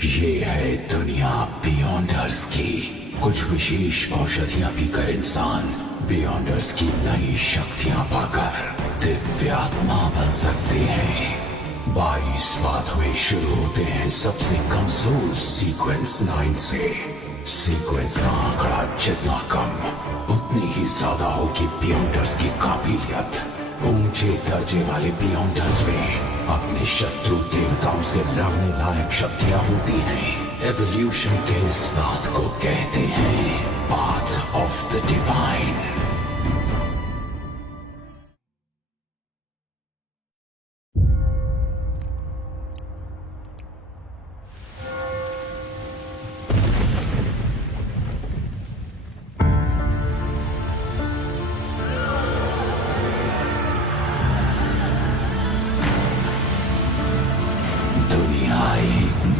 ये है दुनिया बियॉन्डर्स की। कुछ विशेष औषधियां पीकर इंसान बियॉन्डर्स की नई शक्तियां पाकर दिव्यात्मा बन सकते हैं। 22 पाथवे शुरू होते हैं सबसे कमजोर सीक्वेंस 9 से। सीक्वेंस का आंकड़ा जितना कम उतनी ही ज्यादा होगी बियॉन्डर्स की काबिलियत। ऊंचे दर्जे वाले बियॉन्डर्स में अपने शत्रु देवताओं से लड़ने लायक शक्तियां होती हैं। एवोल्यूशन के इस बात को कहते हैं पाथ ऑफ द डिवाइन।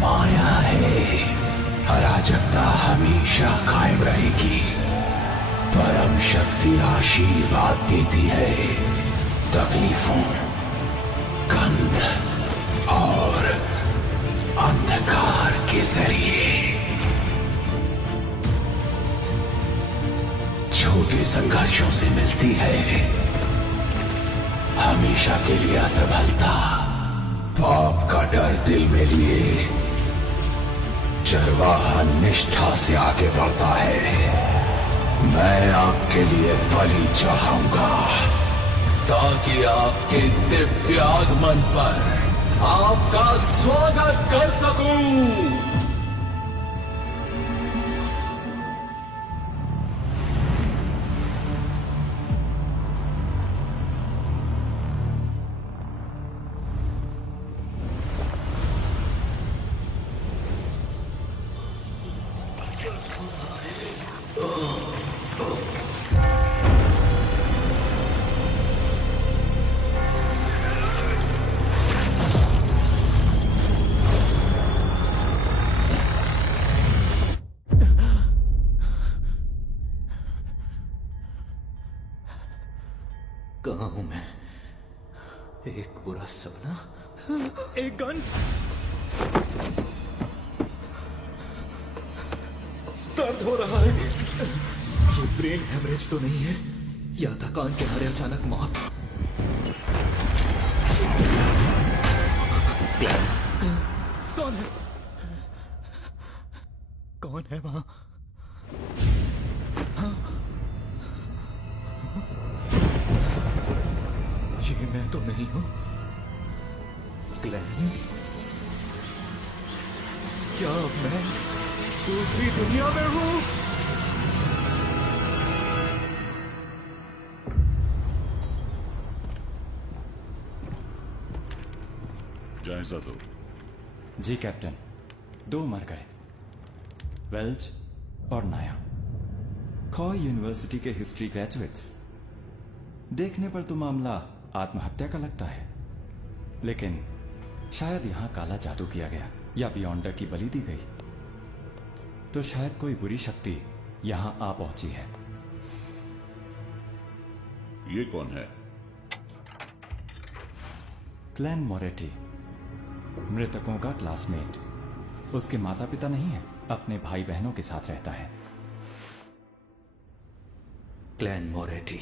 माया है, अराजकता हमेशा कायम रहेगी। परम शक्ति आशीर्वाद देती है तकलीफों, गंध और अंधकार के जरिए। छोटे संघर्षों से मिलती है हमेशा के लिए असफलता। पाप का डर दिल में लिए चरवाहा निष्ठा से आगे बढ़ता है। मैं आपके लिए बलि चढ़ाऊंगा ताकि आपके दिव्य आगमन पर आपका स्वागत कर सकूं। कहाँ हूं मैं? एक बुरा सपना, एक गन, दर्द हो रहा है। ये ब्रेन हेमरेज तो नहीं है या थकान के मारे अचानक मौत? कौन है? कौन है वहां? ये मैं तो नहीं हूं। क्लैन, क्या मैं दूसरी दुनिया में हूं? जायजा दो। जी कैप्टन, 2 मर गए, वेल्च और नाया। खॉ यूनिवर्सिटी के हिस्ट्री ग्रेजुएट्स। देखने पर तो मामला आत्महत्या का लगता है, लेकिन शायद यहां काला जादू किया गया या बियॉन्डर की बलि दी गई। तो शायद कोई बुरी शक्ति यहां आ पहुंची है। ये कौन है? क्लैन मोरेटी, मृतकों का क्लासमेट। उसके माता पिता नहीं है, अपने भाई बहनों के साथ रहता है। क्लैन मोरेटी,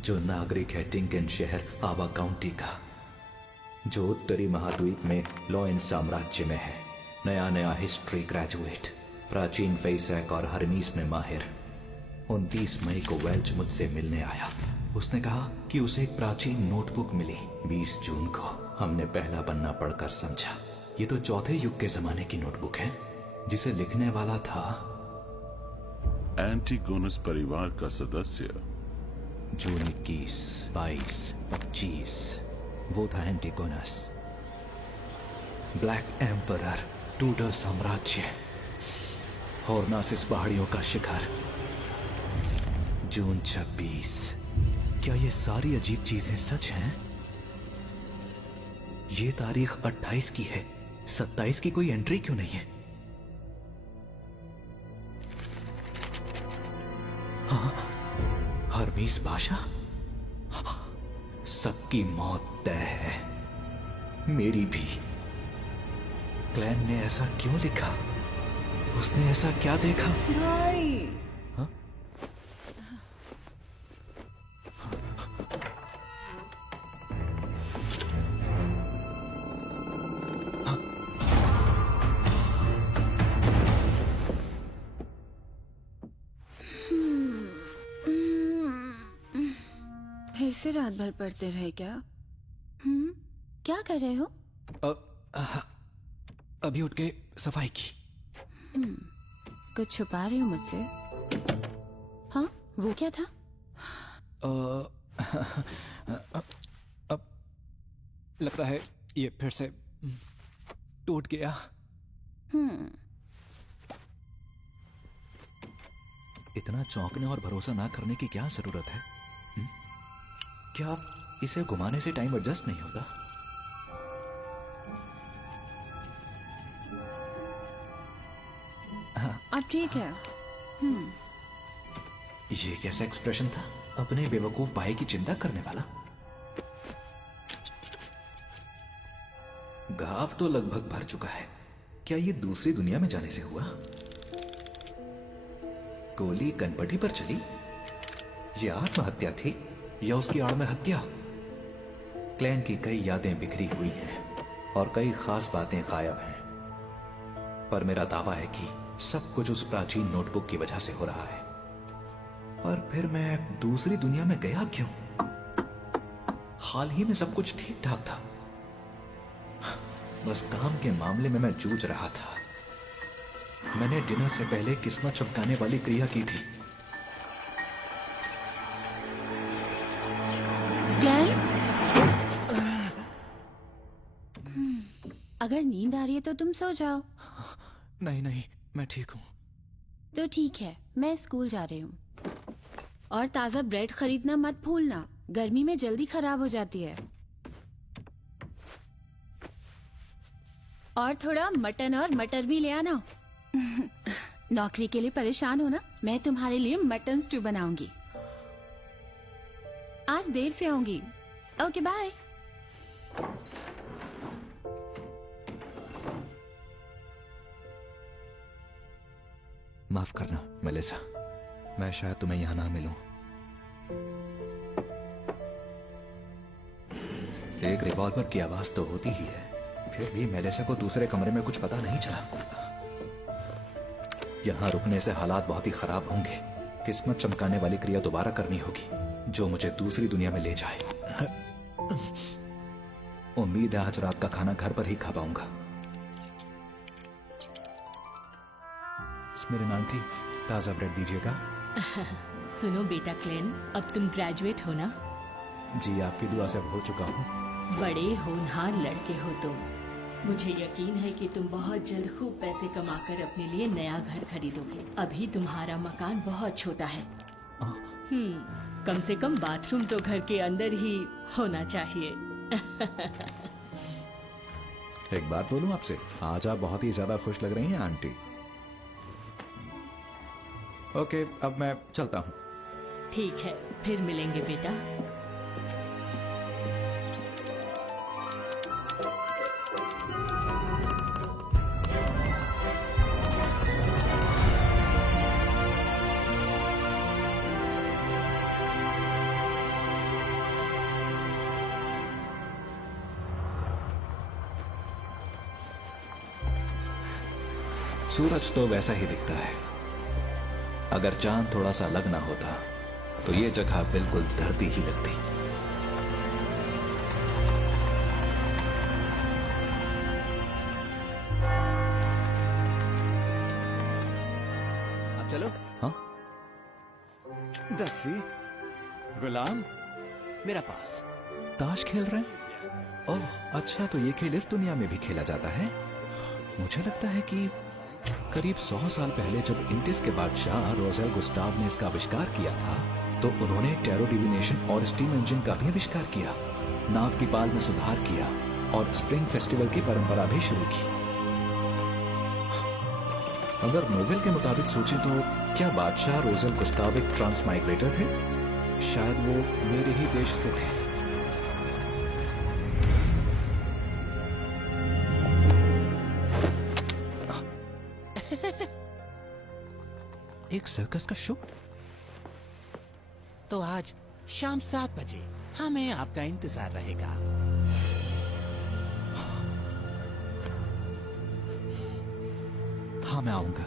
जो नागरिक है टिंकन शहर आवा काउंटी का, जो उत्तरी महाद्वीप में लॉयन साम्राज्य में है। नया नया हिस्ट्री ग्रेजुएट, प्राचीन फेसैक और हरमीस में माहिर। 29 मई को वेल्च मुझसे मिलने आया। उसने कहा कि उसे एक प्राचीन नोटबुक मिली। 20 जून को हमने पहला पन्ना पढ़कर समझा ये तो चौथे युग के जमाने की नोटबुक है, जिसे लिखने वाला था एंटिगोनस परिवार का सदस्य। जून 21, 22, 25 वो था एंटिगोनस। ब्लैक एम्परर, टूडर साम्राज्य, हॉर्नासिस पहाड़ियों का शिखर। जून 26। क्या ये सारी अजीब चीजें सच हैं? ये तारीख 28 की है, 27 की कोई एंट्री क्यों नहीं है? हाँ, हरमीस भाषा। सबकी मौत तय है, मेरी भी। क्लैन ने ऐसा क्यों लिखा? उसने ऐसा क्या देखा? भाई फिर से रात भर पढ़ते रहे क्या? क्या कर रहे हो? अभी उठ के सफाई की। कुछ छुपा रहे हो मुझसे? हाँ, वो क्या था? अब लगता है ये फिर से टूट गया। इतना चौंकने और भरोसा ना करने की क्या जरूरत है? क्या इसे घुमाने से टाइम एडजस्ट नहीं होता? अब ठीक है। ये कैसा एक्सप्रेशन था? अपने बेवकूफ भाई की चिंता करने वाला। घाव तो लगभग भर चुका है। क्या ये दूसरी दुनिया में जाने से हुआ? गोली कनपटी पर चली? ये आत्महत्या थी या उसकी आड़ में हत्या? क्लैन की कई यादें बिखरी हुई हैं और कई खास बातें गायब हैं, पर मेरा दावा है कि सब कुछ उस प्राचीन नोटबुक की वजह से हो रहा है। पर फिर मैं दूसरी दुनिया में गया क्यों? हाल ही में सब कुछ ठीक ठाक था। बस काम के मामले में मैं जूझ रहा था। मैंने डिनर से पहले किस्मत चमकाने वाली क्रिया की थी। क्लैन? अगर नींद आ रही है तो तुम सो जाओ। नहीं नहीं, मैं ठीक हूं। तो ठीक है, मैं स्कूल जा रही हूँ। और ताजा ब्रेड खरीदना मत भूलना, गर्मी में जल्दी खराब हो जाती है। और थोड़ा मटन और मटर भी ले आना। नौकरी के लिए परेशान हो ना? मैं तुम्हारे लिए मटन स्टू बनाऊंगी। आज देर से आऊंगी। Okay bye. माफ करना मेलिसा, मैं शायद तुम्हें यहां ना मिलूं। एक रिवॉल्वर की आवाज तो होती ही है, फिर भी मेलिसा को दूसरे कमरे में कुछ पता नहीं चला। यहां रुकने से हालात बहुत ही खराब होंगे। किस्मत चमकाने वाली क्रिया दोबारा करनी होगी, जो मुझे दूसरी दुनिया में ले जाए। उम्मीद है आज रात का खाना घर पर ही खा पाऊंगा। मेरे आंटी, ताजा ब्रेड दीजिएगा। सुनो बेटा क्लेन, अब तुम ग्रेजुएट हो ना? जी, आपकी दुआ से हो चुका हूँ। बड़े होनहार लड़के हो तुम। मुझे यकीन है कि तुम बहुत जल्द खूब पैसे कमाकर अपने लिए नया घर खरीदोगे। अभी तुम्हारा मकान बहुत छोटा है। कम से कम बाथरूम तो घर के अंदर ही होना चाहिए। एक बात बोलूं आपसे, आज आप बहुत ही ज्यादा खुश लग रही हैं आंटी। ओके, अब मैं चलता हूँ। ठीक है, फिर मिलेंगे बेटा। सूरज तो वैसा ही दिखता है। अगर चांद थोड़ा सा अलग ना होता तो ये जगह बिल्कुल धरती ही लगती। अब चलो। हाँ, दस्सी गुलाम मेरा पास। ताश खेल रहे हैं? ओह अच्छा, तो ये खेल इस दुनिया में भी खेला जाता है। मुझे लगता है कि करीब 100 साल पहले जब इंडिस के बादशाह रोजेल गुस्टाव ने इसका आविष्कार किया था, तो उन्होंने टैरो डिविनेशन और स्टीम इंजन का भी आविष्कार किया, नाव की पाल में सुधार किया और स्प्रिंग फेस्टिवल की परंपरा भी शुरू की। अगर नोवेल के मुताबिक सोचें तो क्या बादशाह रोजेल गुस्टाव एक ट्रांस माइग्रेटर थे? शायद वो मेरे ही देश से थे। एक सर्कस का शो? तो आज शाम 7 बजे हमें आपका इंतजार रहेगा। हाँ, मैं आऊंगा।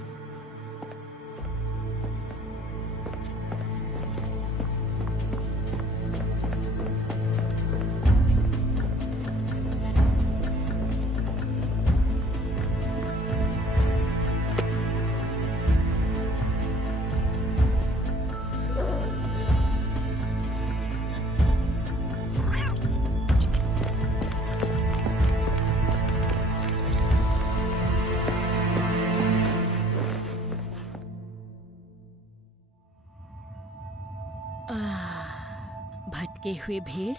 भटके हुए भेड़,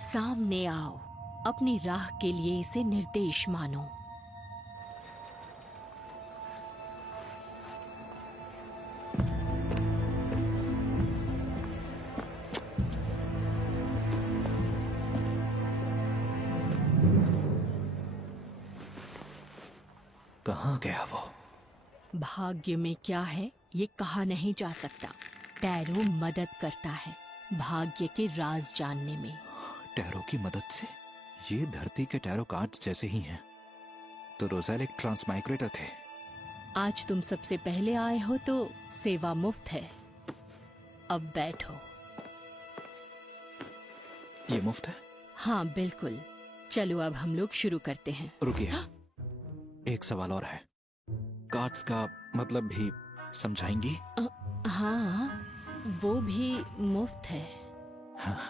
सामने आओ। अपनी राह के लिए इसे निर्देश मानो। कहाँ गया वो? भाग्य में क्या है ये कहा नहीं जा सकता। टैरो मदद करता है भाग्य के राज जानने में। टैरो की मदद से? ये धरती के टैरो कार्ड्स जैसे ही हैं। तो रोज़ेल एक ट्रांसमाइग्रेटर थे। आज तुम सबसे पहले आए हो तो सेवा मुफ्त है। अब बैठो। ये मुफ्त है? हाँ बिल्कुल। चलो अब हम लोग शुरू करते हैं। रुकिए, एक सवाल और है। कार्ड्स का मतलब भी समझाएंगी? हाँ, वो भी मुफ्त है। हाँ,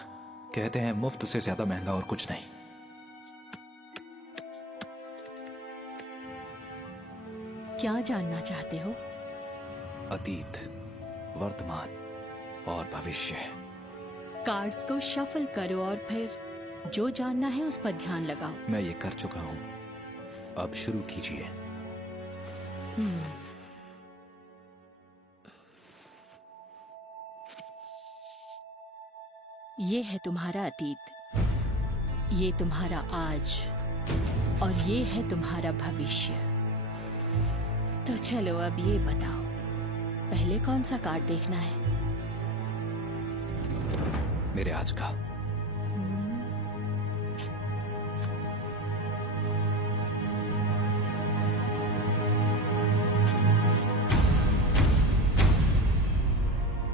कहते हैं मुफ्त से ज्यादा महंगा और कुछ नहीं। क्या जानना चाहते हो? अतीत, वर्तमान और भविष्य। कार्ड्स को शफल करो और फिर जो जानना है उस पर ध्यान लगाओ। मैं ये कर चुका हूँ, अब शुरू कीजिए। ये है तुम्हारा अतीत, ये तुम्हारा आज और ये है तुम्हारा भविष्य। तो चलो अब ये बताओ, पहले कौन सा कार्ड देखना है? मेरे आज का।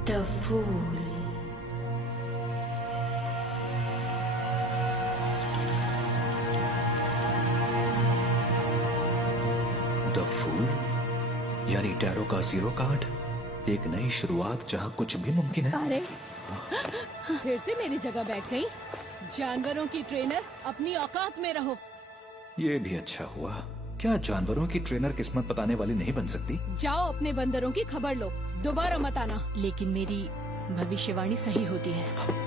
The fool. द फूल यानी टैरो का जीरो कार्ड। एक नई शुरुआत जहाँ कुछ भी मुमकिन है। अरे फिर से मेरी जगह बैठ गई। जानवरों की ट्रेनर, अपनी औकात में रहो। ये भी अच्छा हुआ। क्या जानवरों की ट्रेनर किस्मत बताने वाली नहीं बन सकती? जाओ अपने बंदरों की खबर लो, दोबारा मत आना। लेकिन मेरी भविष्यवाणी सही होती है।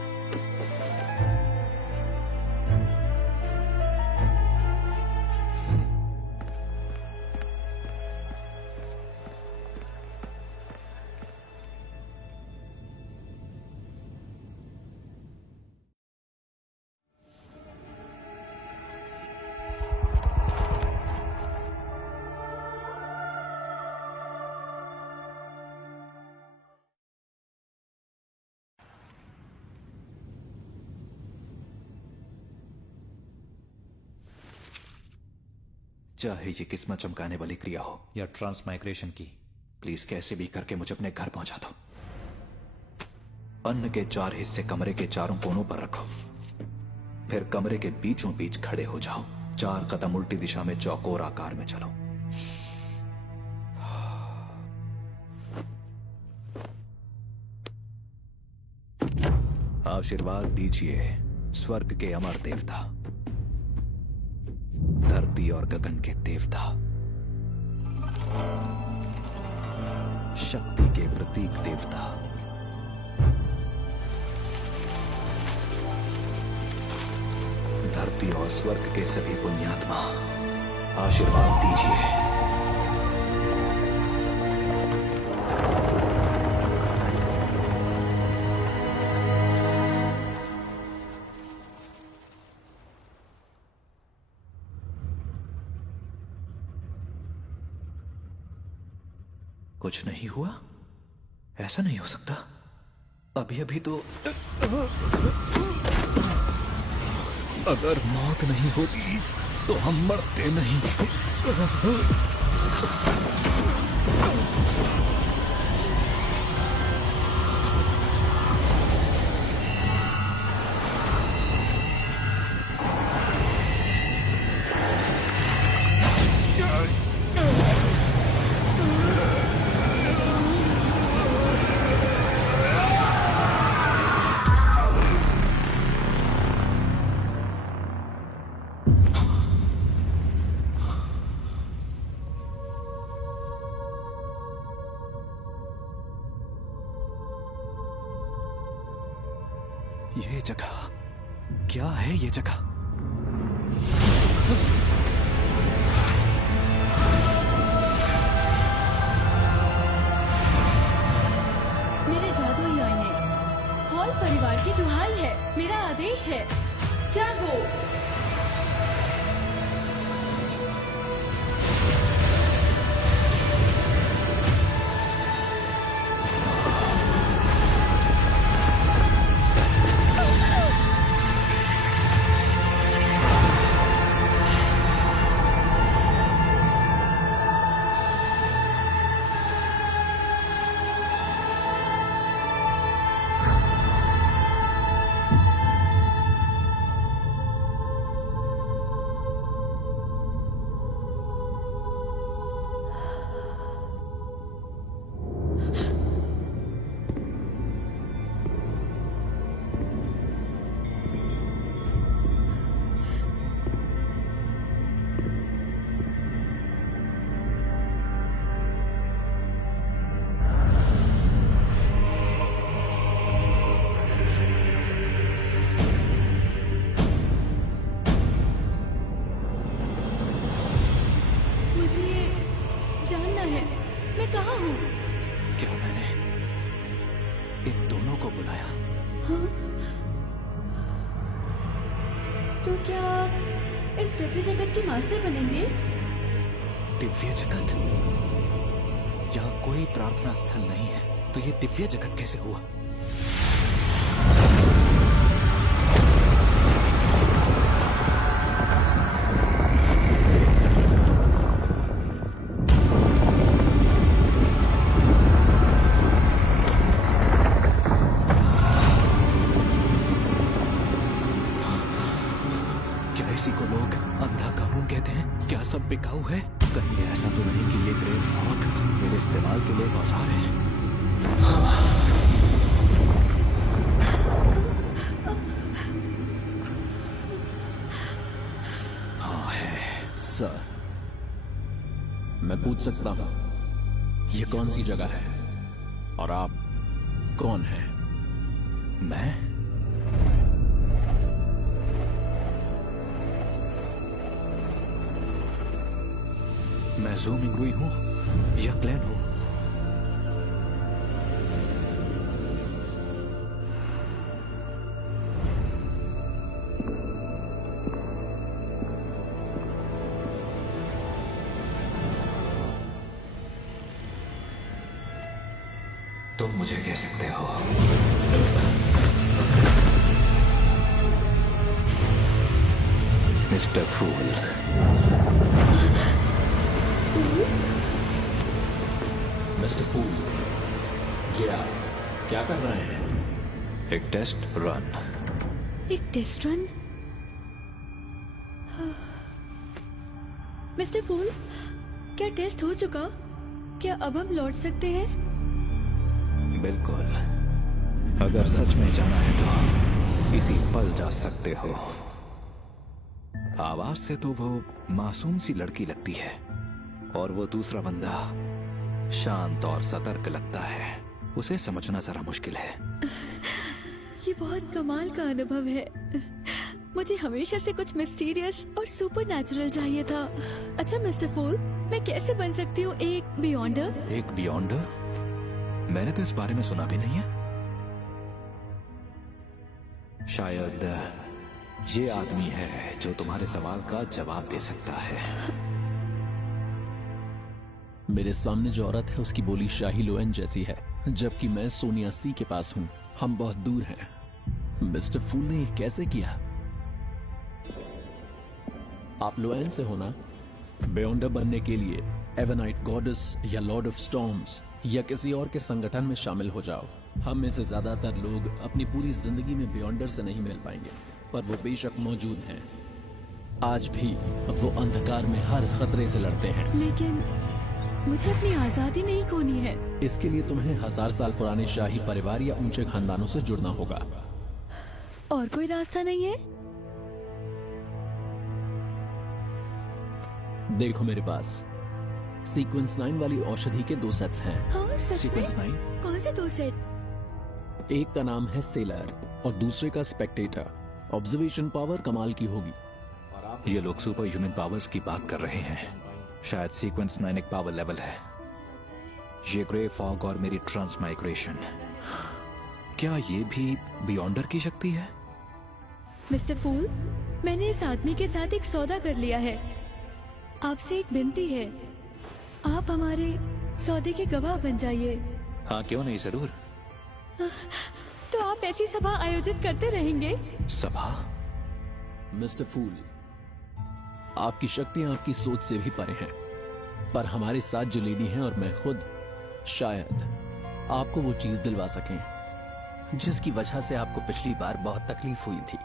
चाहे ये किस्मत चमकाने वाली क्रिया हो या ट्रांसमाइग्रेशन की, प्लीज कैसे भी करके मुझे अपने घर पहुंचा दो। अन्न के 4 हिस्से कमरे के चारों कोनों पर रखो, फिर कमरे के बीचों बीच खड़े हो जाओ। 4 कदम उल्टी दिशा में चौकोर आकार में चलो। आशीर्वाद दीजिए स्वर्ग के अमर देवता, धरती और गगन के देवता, शक्ति के प्रतीक देवता, धरती और स्वर्ग के सभी पुण्यात्मा, आशीर्वाद दीजिए। कुछ नहीं हुआ? ऐसा नहीं हो सकता। अभी अभी तो अगर मौत नहीं होती तो हम मरते नहीं। ये जगह क्या है? ये जगह मेरे जादुई आईने, हॉल परिवार की दुहाई है, मेरा आदेश है, जागो। जानना है मैं कहाँ हूँ। क्या मैंने इन दोनों को बुलाया? हाँ? तो क्या इस दिव्य जगत के मास्टर बनेंगे? दिव्य जगत? यहाँ कोई प्रार्थना स्थल नहीं है, तो ये दिव्य जगत कैसे हुआ? इसी को लोग अंधा कानून कहते हैं? क्या सब बिकाऊ है? कहीं ऐसा तो नहीं कि ये ग्रेव फॉग मेरे इस्तेमाल के लिए एक औजार है? हाँ है। सर, मैं पूछ सकता हूं ये कौन सी जगह है और आप कौन हैं? मैं ज़ू मिंगरुई हूँ या क्लैन हूँ? तुम मुझे कह सकते हो। मिस्टर फूल। मिस्टर फूल, क्या कर रहे हैं? एक टेस्ट रन। एक टेस्ट रन? मिस्टर फूल, क्या टेस्ट हो चुका? क्या अब हम लौट सकते हैं? बिल्कुल, अगर सच में जाना है तो इसी पल जा सकते हो। आवाज से तो वो मासूम सी लड़की लगती है और वो दूसरा बंदा शांत और सतर्क लगता है। उसे समझना जरा मुश्किल है। ये बहुत कमाल का अनुभव है। मुझे हमेशा से कुछ मिस्टीरियस और सुपरनैचुरल चाहिए था। अच्छा मिस्टर फूल, मैं कैसे बन सकती हूँ एक बियॉन्डर? एक बियॉन्डर? मैंने तो इस बारे में सुना भी नहीं है। शायद ये आदमी है जो तुम्हारे सवाल का जवाब दे सकता है। मेरे सामने जो औरत है उसकी बोली शाही लोएन जैसी है, जबकि मैं सोनिया सी के पास हूं। हम बहुत दूर हैं। मिस्टर फूल ने ये कैसे किया? आप लोएन से होना। बेयोंडर बनने के लिए एवनाइट गॉडेस या लॉर्ड ऑफ स्टॉर्म्स या किसी और के संगठन में शामिल हो जाओ। हम में से ज्यादातर लोग अपनी पूरी जिंदगी में बेयोंडर से नहीं मिल पाएंगे, पर वो बेशक मौजूद हैं। आज भी वो अंधकार में हर खतरे से लड़ते हैं। लेकिन मुझे अपनी आजादी नहीं खोनी है। इसके लिए तुम्हें 1000 साल पुराने शाही परिवार या ऊंचे खानदानों से जुड़ना होगा। और कोई रास्ता नहीं है? देखो मेरे पास सीक्वेंस 9 वाली औषधि के 2 सेट्स हैं। हाँ, सच सीक्वेंस में? 9? कौन से 2 सेट? एक का नाम है सेलर और दूसरे का स्पेक्टेटर। ऑब्जर्वेशन पावर कमाल की होगी। ये लोग सुपर ह्यूमन पावर्स की बात कर रहे हैं। शायद सीक्वेंस 9 एक पावर लेवल है। ये ग्रे फॉग और मेरी ट्रांसमाइग्रेशन, क्या ये भी बियॉन्डर की शक्ति है? मिस्टर फूल, मैंने इस आदमी के साथ एक सौदा कर लिया है। आपसे एक विनती है, आप हमारे सौदे के गवाह बन जाइए। हाँ, क्यों नहीं, जरूर। तो आप ऐसी सभा आयोजित करते रहेंगे? सभा? मिस्टर फूल, आपकी शक्तियां आपकी सोच से भी परे हैं, पर हमारे साथ जो लेडी हैं और मैं खुद शायद आपको वो चीज दिलवा सकें जिसकी वजह से आपको पिछली बार बहुत तकलीफ हुई थी।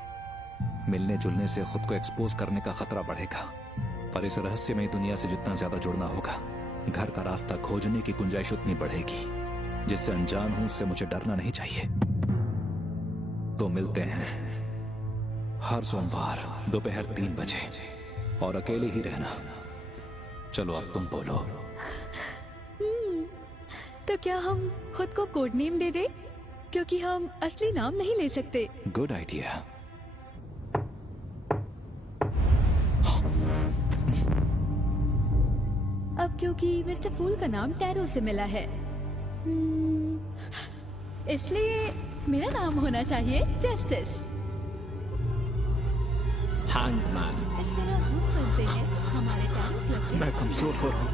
मिलने जुलने से खुद को एक्सपोज करने का खतरा बढ़ेगा, पर इस रहस्यमय दुनिया से जितना ज्यादा जुड़ना होगा, घर का रास्ता खोजने की गुंजाइश उतनी बढ़ेगी। जिससे अनजान हूं उससे मुझे डरना नहीं चाहिए। तो मिलते हैं हर सोमवार दोपहर 3 बजे, और अकेले ही रहना। चलो अब तुम बोलो। तो क्या हम खुद को कोड नेम दे दे, क्योंकि हम असली नाम नहीं ले सकते। Good idea. अब क्योंकि मिस्टर फूल का नाम टैरो से मिला है, इसलिए मेरा नाम होना चाहिए जस्टिस। हैंगमैन। इस तरह हम बनते हैं हमारे टैरो क्लब के। मैं कमजोर हो रहा हूँ।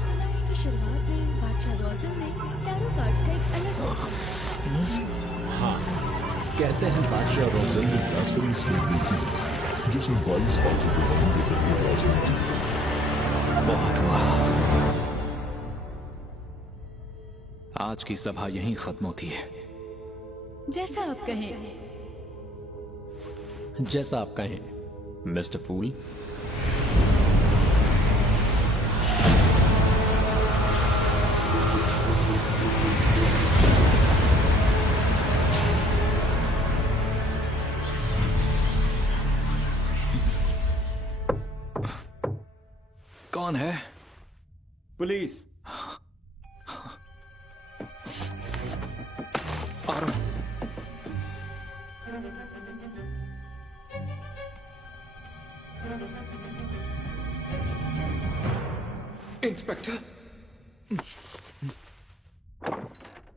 जुलाई की शुरुआत में बादशाह रोजन ने टैरो कार्ड्स का एक अलग वर्जन। हाँ, कहते हैं बादशाह रोजन ने जिसमें 22 बातों के बारे में बताया। बहुत हुआ। आज की सभा यहीं खत्म होती है। जैसा आप कहें। जैसा आप कहें मिस्टर फूल। कौन है? पुलिस। आ रहा हूं। इंस्पेक्टर,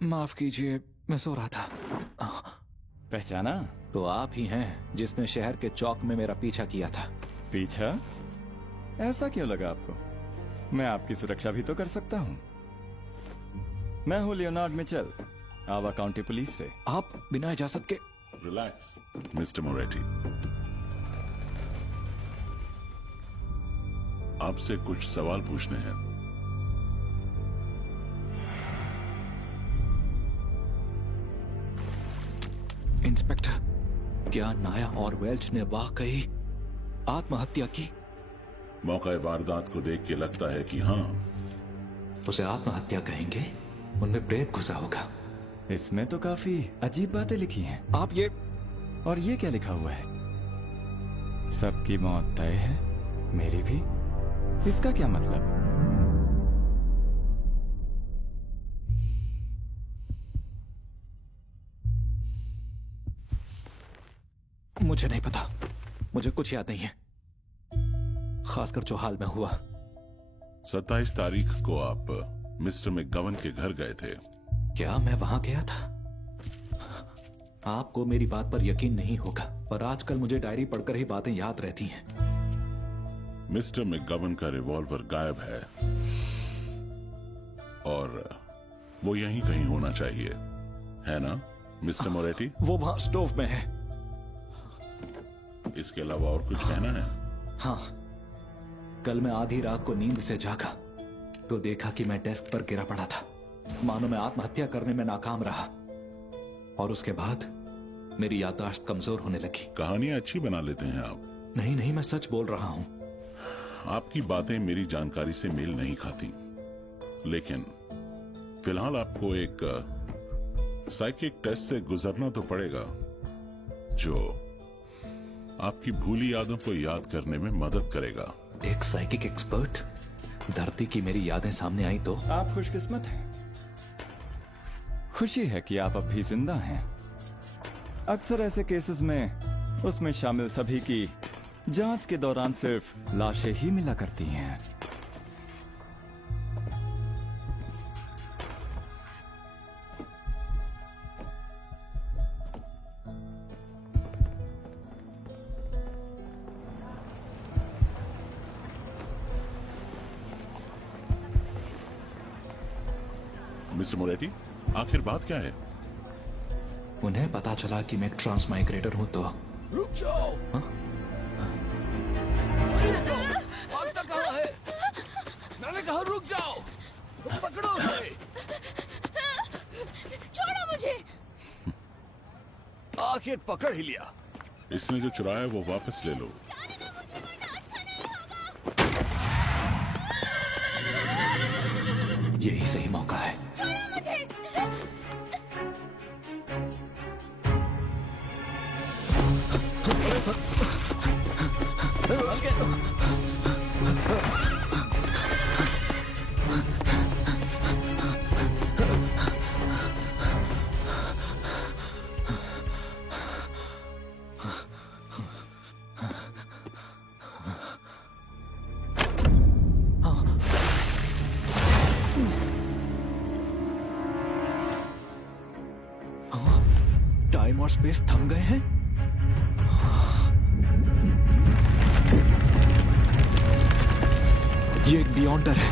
माफ कीजिए, मैं सो रहा था। पहचाना? तो आप ही हैं जिसने शहर के चौक में मेरा पीछा किया था। पीछा? ऐसा क्यों लगा आपको? मैं आपकी सुरक्षा भी तो कर सकता हूँ। मैं हूँ लियोनार्ड मिचेल, आवा काउंटी पुलिस से। आप बिना इजाजत के? रिलैक्स मिस्टर मोरेटी, आपसे कुछ सवाल पूछने हैं। इंस्पेक्टर, क्या नाया और वेल्च ने वाकई आत्महत्या की? मौका वारदात को देख के लगता है कि हाँ। उसे आत्महत्या कहेंगे? उनमें प्रेत घुसा होगा। इसमें तो काफी अजीब बातें लिखी हैं। आप ये और ये क्या लिखा हुआ है? सबकी मौत तय है, मेरी भी। इसका क्या मतलब? मुझे नहीं पता, मुझे कुछ याद नहीं है, खासकर जो हाल में हुआ। 27 तारीख को आप मिस्टर मैकगवन के घर गए थे। क्या मैं वहां गया था? आपको मेरी बात पर यकीन नहीं होगा, पर आजकल मुझे डायरी पढ़कर ही बातें याद रहती हैं। मिस्टर मैकगवन का रिवॉल्वर गायब है। और वो यहीं कहीं होना चाहिए, है ना मिस्टर मोरेटी? वो वहां स्टोव में है। इसके अलावा और कुछ कहना है? हाँ, कल मैं आधी रात को नींद से जागा तो देखा कि मैं डेस्क पर गिरा पड़ा था, मानो मैं आत्महत्या करने में नाकाम रहा। और उसके बाद मेरी याददाश्त कमजोर होने लगी। कहानियां अच्छी बना लेते हैं आप। नहीं नहीं, मैं सच बोल रहा हूं। आपकी बातें मेरी जानकारी से मेल नहीं खाती, लेकिन फिलहाल आपको एक साइकिक टेस्ट से गुजरना तो पड़ेगा जो आपकी भूली यादों को याद करने में मदद करेगा। एक साइकिक एक्सपर्ट? धरती की मेरी यादें सामने आई तो? आप खुशकिस्मत हैं। खुशी है कि आप अब भी जिंदा हैं। अक्सर ऐसे केसेस में उसमें शामिल सभी की जांच के दौरान सिर्फ लाशें ही मिला करती हैं। मिस्टर मोरेटी, आखिर बात क्या है? उन्हें पता चला कि मैं एक ट्रांसमाइग्रेटर हूं तो। रुक जाओ। भागता कहाँ है? मैंने कहा रुक जाओ। पकड़ो उसे। छोड़ो मुझे। आखिर पकड़ ही लिया। इसने जो चुराया है वो वापस ले लो। यही सही मौका है। टाइम और स्पेस थम गए हैं। ये एक बियॉन्डर है।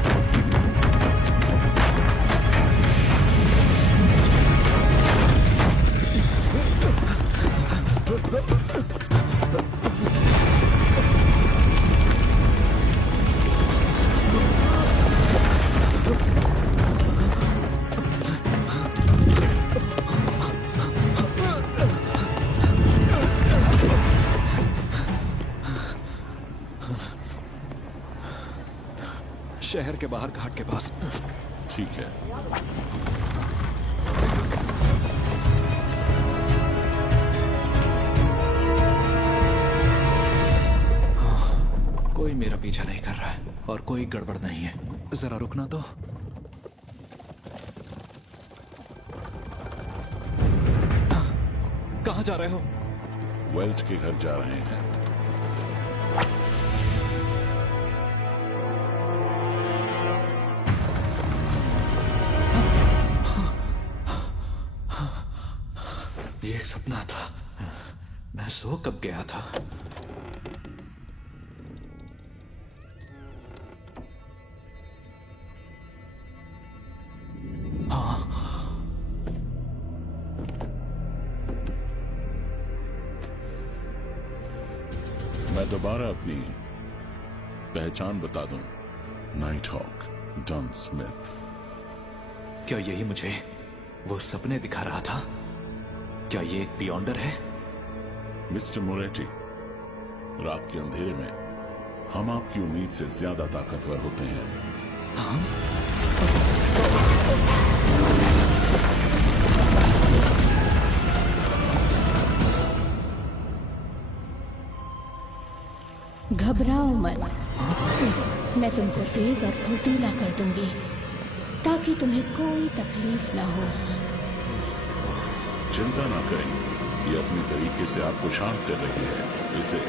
शहर के बाहर घाट के पास। ठीक है। कोई मेरा पीछा नहीं कर रहा है और कोई गड़बड़ नहीं है। जरा रुकना तो। कहाँ जा रहे हो? वेल्च के घर जा रहे हैं। ये एक सपना था। मैं सो कब गया था? मैं दोबारा अपनी पहचान बता दूं। Nighthawk Dunn Smith. क्या यही मुझे वो सपने दिखा रहा था? क्या ये एक बियॉन्डर है? मिस्टर मोरेटी, रात के अंधेरे में हम आपकी उम्मीद से ज्यादा ताकतवर होते हैं। घबराओ मत। मैं तुमको तेज और फुर्तीला कर दूंगी ताकि तुम्हें कोई तकलीफ ना हो। चिंता ना करें, ये अपने तरीके से आपको शांत कर रही है। इसे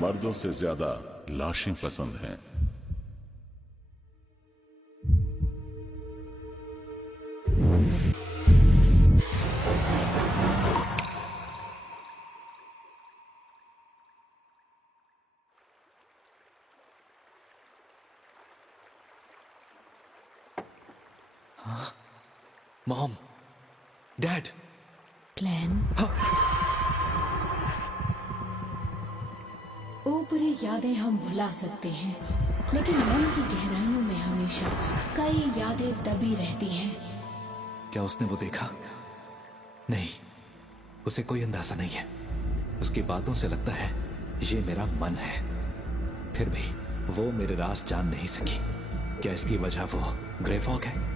मर्दों से ज्यादा लाशें पसंद हैं। Mom, dad. ग्लेन, ऊपरी यादें हम भुला सकते हैं, लेकिन मन की गहराइयों में हमेशा कई यादें दबी रहती हैं। क्या उसने वो देखा? नहीं, उसे कोई अंदाजा नहीं है। उसकी बातों से लगता है ये मेरा मन है। फिर भी वो मेरे राज जान नहीं सकी। क्या इसकी वजह वो ग्रे फॉग है?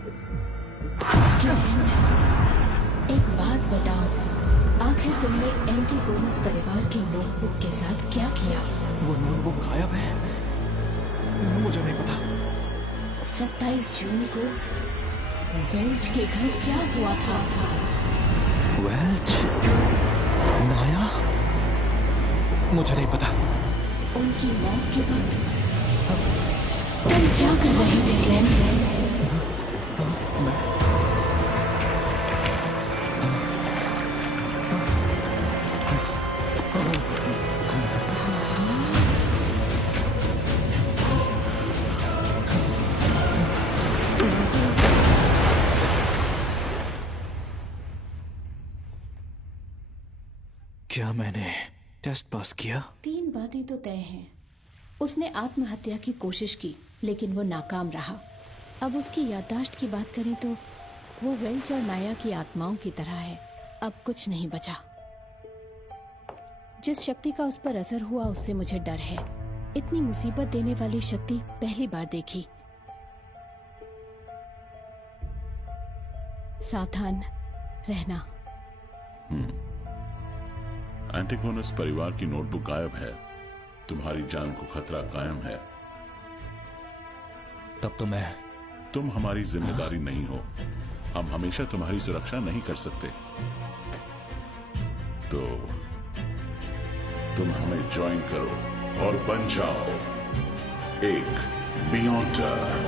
एक बात बताओ, आखिर तुमने एंटीगोनस परिवार की नोटबुक के साथ क्या किया? वो नोटबुक गायब है। मुझे नहीं पता। 27 जून को वेल्च के घर क्या हुआ था? वेल्च? नाया? मुझे नहीं पता। उनकी मौत के वक्त तुम क्या कर रहे थे ग्लेन? क्या मैंने टेस्ट पास किया? 3 बातें तो तय हैं। उसने आत्महत्या की कोशिश की, लेकिन वो नाकाम रहा। अब उसकी याददाश्त की बात करें तो वो वेल्च और नाया की आत्माओं की तरह है। अब कुछ नहीं बचा। जिस शक्ति का उस पर असर हुआ उससे मुझे डर है। इतनी मुसीबत देने वाली शक्ति पहली बार देखी। सावधान रहना। एंटीगोनस परिवार की नोटबुक गायब है। तुम्हारी जान को खतरा कायम है। तब तो तुम हमारी जिम्मेदारी नहीं हो। हम हमेशा तुम्हारी सुरक्षा नहीं कर सकते। तो तुम हमें ज्वाइन करो और बन जाओ एक बियॉन्डर।